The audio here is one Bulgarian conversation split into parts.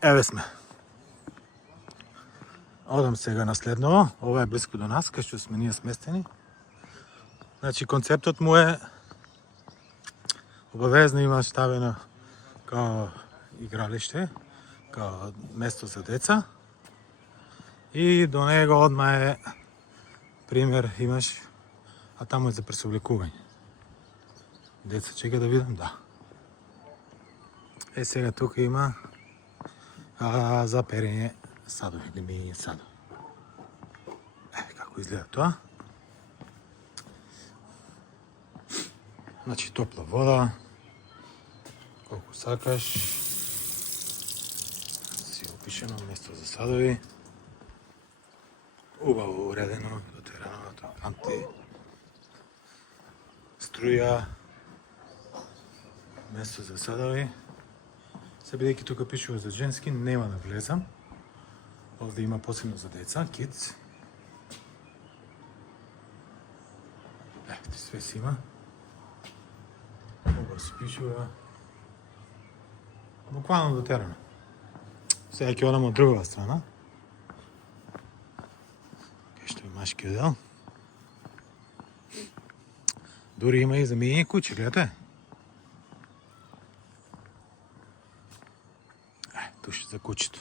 Еве сме. Одам сега на следново. Ова е близко до нас, кај што сме ние сместени. Значи, концептот му е обавезно има ставено као игралиште, као место за деца. И до него одма е пример имаш, а таму е за пресовлекување. Деца чека да видам, да. Е, сега тука има за перење садови, или мијење садови. Како изгледа тоа. Значи, топла вода, колку сакаш. Си опишено место за садови. Убаво уредено, дотерано, канти, струја, место за садови. Се бидејќи тука пишува за женски, нема да влезам. Овде има посебно за деца, kids. Све си има. Ова се пишува. Буквално дотерано. Сега ќе одам од другава страна. Кај што е машкиот дел. Дури има и за мијење куќи, гледате? Туш за куќето.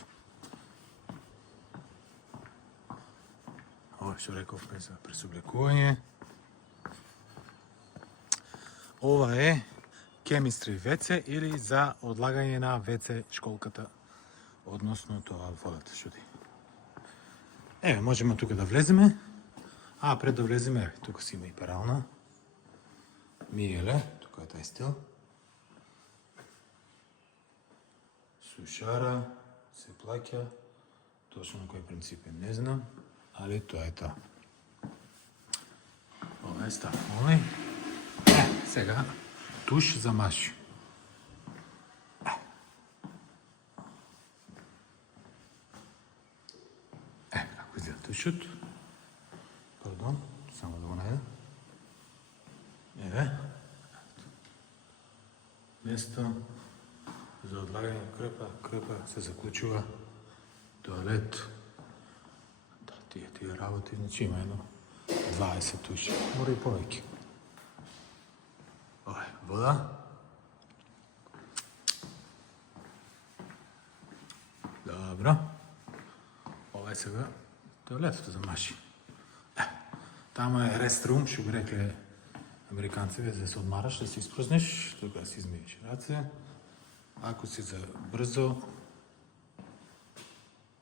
Ова што рековме за пресоблекување. Ова е chemistry WC или за одлагање на WC школката, односно тоа водата што ди. Еве, можеме тука да влеземе. А, пред да влеземе, еве, тука си има и перална. Миеле, тука е тај стил. Сушара, се плаќа. Точно на кој принцип е, не знам, али тоа е тоа. Ова е став, овој. Сега, туш за маши. Како изгледа тушот. Пардон, само да го најдам. Еве. Место за одлагање крпа се заклучува. Тоалет. Да, тие работи, значи има едно 20 туши. Мора и повеќе. Ова е вода. Добро. Ова е сега тоалетот за маши. Таму е реструм, што би рекле американците, за да се одмараш, да се испразнеш, тука си измиеш раце. Ако си за брзо,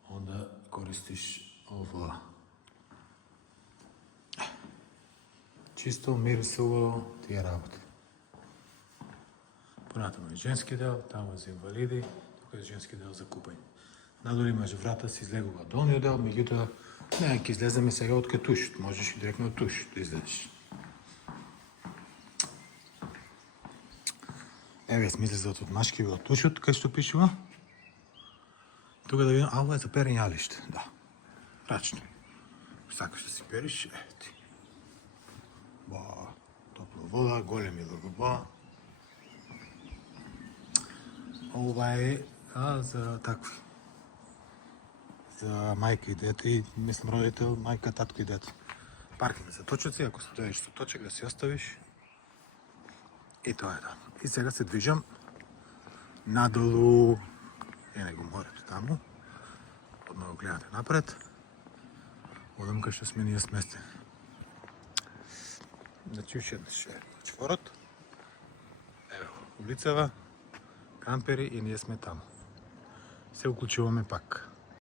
онда користиш ова. Чисто, мирисово, тие работи. Понатаму е женски дел, таму е за инвалиди, тука е женски дел за купање. Надолу имаш врата, се излегува долниот дел, меѓутоа, не, ќе излеземе сега од кај тушот, можеш и директно од тушот да излезеш. Еве, сме излезат од машкиве од тушот, кај што пишува. Тука да видим, ова е за перење алиште, да. Рачно. Сакаш да си периш, еве ти. Топла вода, големи лагоба. Ова е за такви. За мајка и дете, и мислам родител, мајка, татко и дете. Паркинг за точоци, ако се дојдеш со точек да си оставиш. И тоа е да. И сега се движам надолу. Него морето таму. Одма го гледате напред. Одам кај што сме ние сместени. Значи, уште еднаш е чворот. Ево, улицава, кампери и ние сме таму. Се уклучуваме пак.